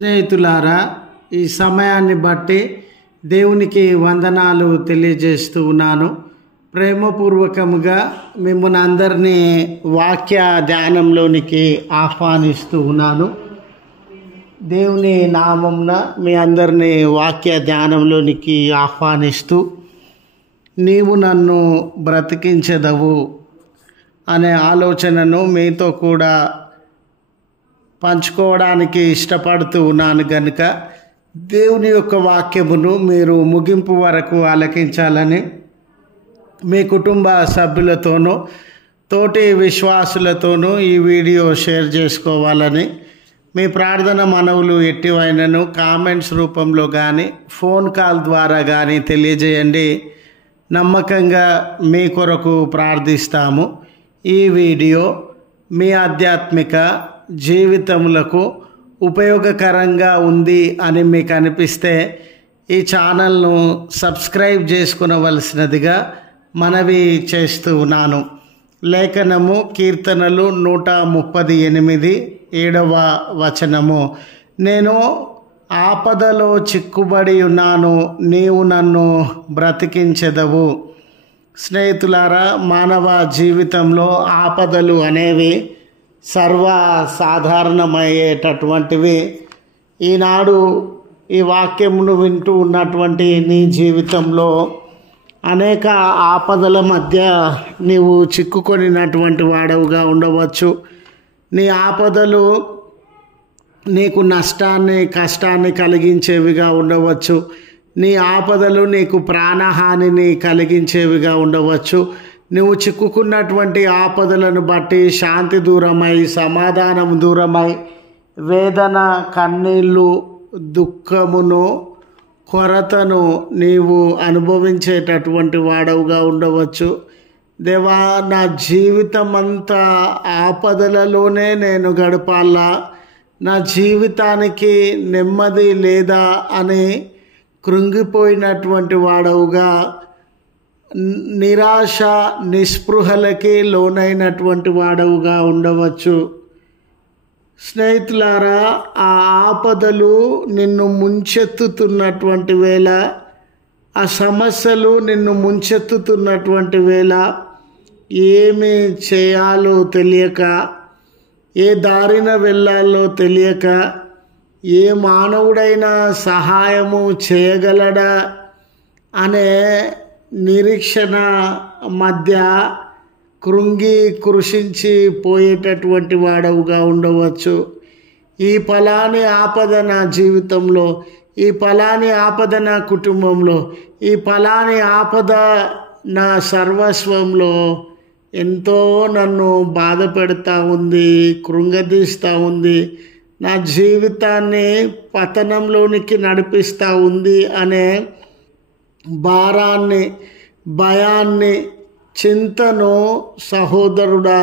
స్నేహితులారా, ఈ సమయాన్ని బట్టి దేవునికి వందనాలు తెలియజేస్తూ ఉన్నాను. ప్రేమపూర్వకముగా మిమ్మల్ని అందరినీ వాక్య ధ్యానంలోనికి ఆహ్వానిస్తూ ఉన్నాను. దేవుని నామమున మీ అందరినీ వాక్య ధ్యానంలోనికి ఆహ్వానిస్తూ, నీవు నన్ను బ్రతికించెదవు అనే ఆలోచనను మీతో కూడా పంచుకోవడానికి ఇష్టపడుతూ ఉన్నాను. కనుక దేవుని యొక్క వాక్యమును మీరు ముగింపు వరకు ఆలకించాలని, మీ కుటుంబ సభ్యులతోనూ తోటి విశ్వాసులతోనూ ఈ వీడియో షేర్ చేసుకోవాలని, మీ ప్రార్థన మనవులు ఎట్టివైనను కామెంట్స్ రూపంలో కానీ ఫోన్ కాల్ ద్వారా కానీ తెలియజేయండి. నమ్మకంగా మీ కొరకు ప్రార్థిస్తాము. ఈ వీడియో మీ ఆధ్యాత్మిక జీవితములకు ఉపయోగకరంగా ఉంది అని మీకు అనిపిస్తే ఈ ఛానల్ను సబ్స్క్రైబ్ చేసుకునవలసినదిగా మనవి చేస్తూ ఉన్నాను. లేఖనము కీర్తనలు 138 7వ వచనము, నేను ఆపదలో చిక్కుబడి ఉన్నాను, నీవు నన్ను బ్రతికించెదవు. స్నేహితులారా, మానవ జీవితంలో ఆపదలు అనేవి సర్వసాధారణమయ్యేటటువంటివి. ఈనాడు ఈ వాక్యమును వింటూ ఉన్నటువంటి నీ జీవితంలో అనేక ఆపదల మధ్య నీవు చిక్కుకొనినటువంటి వాడవుగా ఉండవచ్చు. నీ ఆపదలు నీకు నష్టాన్ని కష్టాన్ని కలిగించేవిగా ఉండవచ్చు. నీ ఆపదలు నీకు ప్రాణహానిని కలిగించేవిగా ఉండవచ్చు. నువ్వు చిక్కుకున్నటువంటి ఆపదలను బట్టి శాంతి దూరమై, సమాధానం దూరమై, వేదన, కన్నీళ్ళు, దుఃఖమును, కొరతను నీవు అనుభవించేటటువంటి వాడవుగా ఉండవచ్చు. దేవా, నా జీవితం అంతా ఆపదలలోనే నేను గడపాలా, నా జీవితానికి నెమ్మది లేదా అని కృంగిపోయినటువంటి వాడవుగా, నిరాశ నిస్పృహలకి లోనైనటువంటి వాడవుగా ఉండవచ్చు. స్నేహితులారా, ఆ ఆపదలు నిన్ను ముంచెత్తుతున్నటువంటి వేళ, ఆ సమస్యలు నిన్ను ముంచెత్తుతున్నటువంటి వేళ, ఏమి చేయాలో తెలియక, ఏ దారిన వెళ్ళాలో తెలియక, ఏ మానవుడైనా సహాయము చేయగలడా అనే నిరీక్షణ మధ్య కృంగి కృషించి పోయేటటువంటి వాడవుగా ఉండవచ్చు. ఈ ఫలాని ఆపద నా జీవితంలో, ఈ ఫలాని ఆపద నా కుటుంబంలో, ఈ ఫలాని ఆపద నా సర్వస్వంలో ఎంతో నన్ను బాధ పెడతా ఉంది, కృంగదీస్తూ ఉంది, నా జీవితాన్ని పతనంలోనికి నడిపిస్తూ ఉంది అనే భారాన్ని, భయాన్ని, చింతను సహోదరుడా,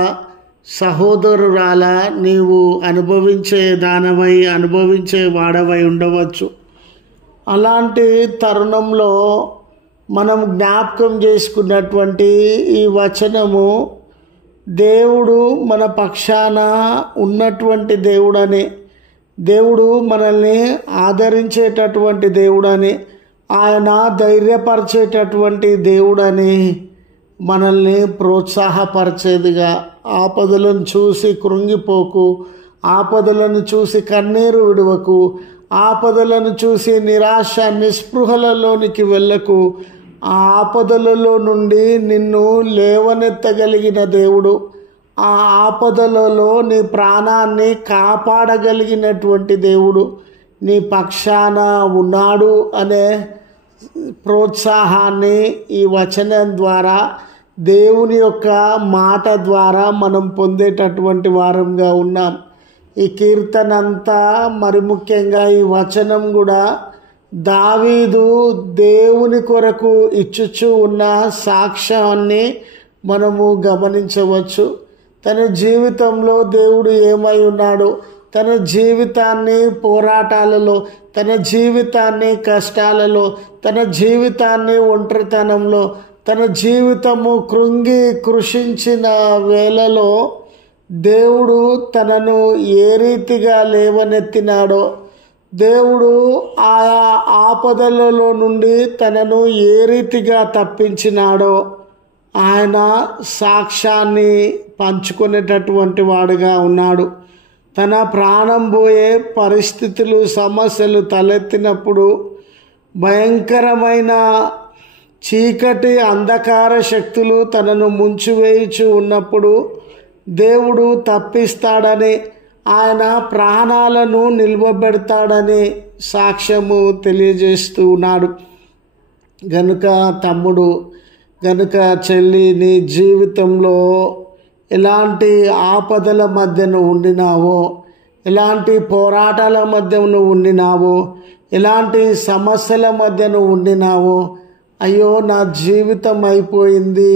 సహోదరురాలా నీవు అనుభవించే దానవై, అనుభవించే వాడవై ఉండవచ్చు. అలాంటి తరుణంలో మనం జ్ఞాపకం చేసుకున్నటువంటి ఈ వచనము, దేవుడు మన పక్షాన ఉన్నటువంటి దేవుడని, దేవుడు మనల్ని ఆదరించేటటువంటి దేవుడని, ఆయన ధైర్యపరిచేటటువంటి దేవుడని, మనల్ని ప్రోత్సాహపరిచేదిగా, ఆపదలను చూసి కృంగిపోకు, ఆపదలను చూసి కన్నీరు విడువకు, ఆపదలను చూసి నిరాశ నిస్పృహలలోనికి వెళ్ళకు. ఆ ఆపదలలో నుండి నిన్ను లేవనెత్తగలిగిన దేవుడు, ఆ ఆపదలలో నీ ప్రాణాన్ని కాపాడగలిగినటువంటి దేవుడు నీ పక్షాన ఉన్నాడు అనే ప్రోత్సాహాన్ని ఈ వచనం ద్వారా, దేవుని యొక్క మాట ద్వారా మనం పొందేటటువంటి వారంగా ఉన్నాం. ఈ కీర్తన అంతా, మరి ముఖ్యంగా ఈ వచనం కూడా దావీదు దేవుని కొరకు ఇచ్చుచూ ఉన్న సాక్ష్యాన్ని మనము గమనించవచ్చు. తన జీవితంలో దేవుడు ఏమై ఉన్నాడు, తన జీవితాన్ని పోరాటాలలో, తన జీవితాన్ని కష్టాలలో, తన జీవితాన్ని ఒంటరితనంలో, తన జీవితము కృంగి కృషించిన వేళలో దేవుడు తనను ఏ రీతిగా లేవనెత్తినాడో, దేవుడు ఆయా ఆపదలలో నుండి తనను ఏ రీతిగా తప్పించినాడో ఆయన సాక్ష్యాన్ని పంచుకునేటటువంటి వాడుగా ఉన్నాడు. తన ప్రాణం పోయే పరిస్థితులు, సమస్యలు తలెత్తినప్పుడు, భయంకరమైన చీకటి అంధకార శక్తులు తనను ముంచివేయుచు ఉన్నప్పుడు దేవుడు తప్పిస్తాడని, ఆయన ప్రాణాలను నిల్వబెడతాడని సాక్ష్యము తెలియజేస్తూ ఉన్నాడు. గనుక తమ్ముడు, గనుక చెల్లి, నీ జీవితంలో ఎలాంటి ఆపదల మధ్యను ఉండినావో, ఎలాంటి పోరాటాల మధ్యను ఉండినావో, ఎలాంటి సమస్యల మధ్యను ఉండినావో, అయ్యో నా జీవితం అయిపోయింది,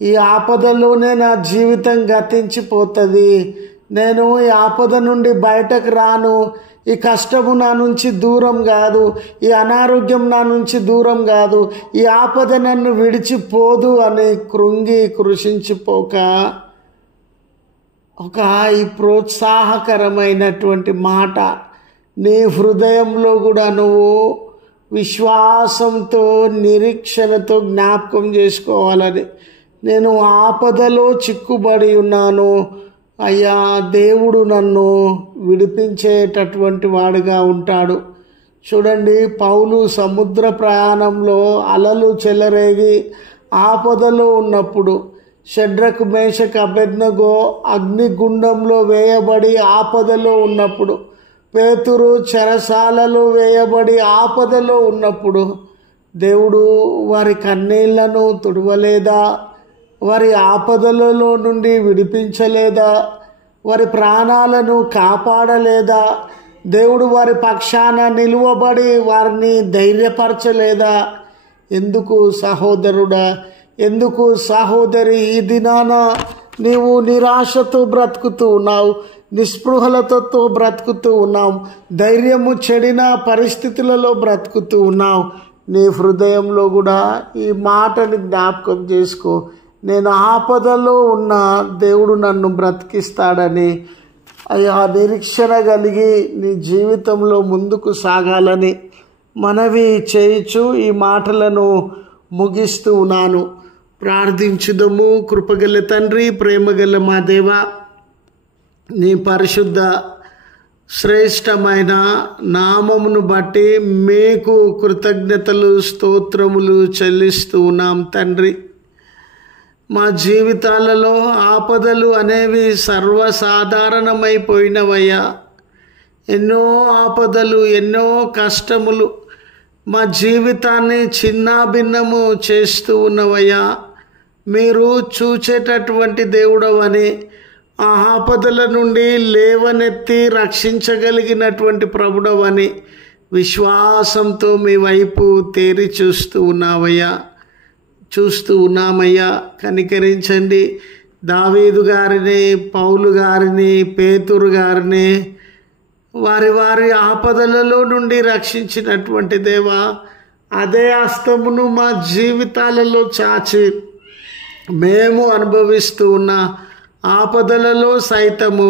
ఈ ఆపదలోనే నా జీవితం గతించిపోతుంది, నేను ఈ ఆపద నుండి బయటకు రాను, ఈ కష్టము నా నుంచి దూరం కాదు, ఈ అనారోగ్యం నా నుంచి దూరం కాదు, ఈ ఆపద నన్ను విడిచిపోదు అని కృంగి కృషించిపోక ఒక ఈ ప్రోత్సాహకరమైనటువంటి మాట నీ హృదయంలో కూడా నువ్వు విశ్వాసంతో, నిరీక్షణతో జ్ఞాపకం చేసుకోవాలని. నేను ఆపదలో చిక్కుబడి ఉన్నాను, అయ్యా దేవుడు నన్ను విడిపించేటటువంటి వాడుగా ఉంటాడు. చూడండి, పౌలు సముద్ర ప్రయాణంలో అలలు చెలరేగి ఆపదలో ఉన్నప్పుడు, షడ్రకు, మేషకు, అబేద్నెగో అగ్నిగుండంలో వేయబడి ఆపదలో ఉన్నప్పుడు, పేతురు చెరసాలలో వేయబడి ఆపదలో ఉన్నప్పుడు దేవుడు వారి కన్నీళ్లను తుడవలేదా? వారి ఆపదలలో నుండి విడిపించలేదా? వారి ప్రాణాలను కాపాడలేదా? దేవుడు వారి పక్షాన నిలువబడి వారిని ధైర్యపరచలేదా? ఎందుకు సహోదరుడా, ఎందుకు సహోదరి ఈ దినాన నీవు నిరాశతో బ్రతుకుతూ ఉన్నావు, నిస్పృహలతో బ్రతుకుతూ ఉన్నావు, ధైర్యము చెడిన పరిస్థితులలో బ్రతుకుతూ ఉన్నావు? నీ హృదయంలో కూడా ఈ మాటని జ్ఞాపకం చేసుకో. నేను ఆపదలో ఉన్న దేవుడు నన్ను బ్రతికిస్తాడని ఆ నిరీక్షణ కలిగి నీ జీవితంలో ముందుకు సాగాలని మనవి చేయుచు ఈ మాటలను ముగిస్తూ ఉన్నాను. ప్రార్థించుదము. కృపగల తండ్రి, ప్రేమగల మా దేవ, నీ పరిశుద్ధ శ్రేష్టమైన నామమును బట్టి మీకు కృతజ్ఞతలు, స్తోత్రములు చెల్లిస్తూ ఉన్నాం తండ్రి. మా జీవితాలలో ఆపదలు అనేవి సర్వసాధారణమైపోయినవయ్యా. ఎన్నో ఆపదలు, ఎన్నో కష్టములు మా జీవితాన్ని చిన్నాభిన్నము చేస్తూ ఉన్నవయ్యా. మీరు చూచేటటువంటి దేవుడవని, ఆ ఆపదల నుండి లేవనెత్తి రక్షించగలిగినటువంటి ప్రభుడవని విశ్వాసంతో మీ వైపు తేరి చూస్తూ ఉన్నామయ్యా. కనికరించండి. దావీదు గారిని, పౌలు గారిని, పేతురు గారిని వారి వారి ఆపదలలో నుండి రక్షించినటువంటి దేవా, అదే హస్తమును మా జీవితాలలో చాచి మేము అనుభవిస్తూ ఉన్న ఆపదలలో సైతము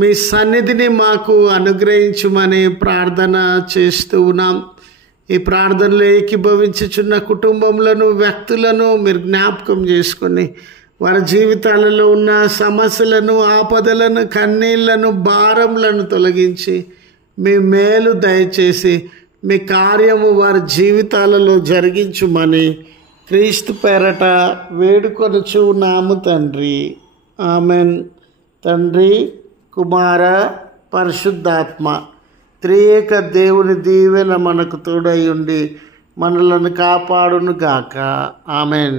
మీ సన్నిధిని మాకు అనుగ్రహించుమని ప్రార్థన చేస్తూ ఉన్నాం. ఈ ప్రార్థనలో ఏకీభవించుచున్న కుటుంబములను, వ్యక్తులను మీరు జ్ఞాపకం చేసుకొని వారి జీవితాలలో ఉన్న సమస్యలను, ఆపదలను, కన్నీళ్లను, భారములను తొలగించి మీ మేలు దయచేసి మీ కార్యము వారి జీవితాలలో జరిగించుమని క్రీస్తు పేరట వేడుకొనుచు ఉన్నాము తండ్రి. ఆమెన్. తండ్రి, కుమార, పరిశుద్ధాత్మ త్రియేక దేవుని దీవెన మనకు తోడై ఉండి మనలను కాపాడును గాక. ఆమెన్.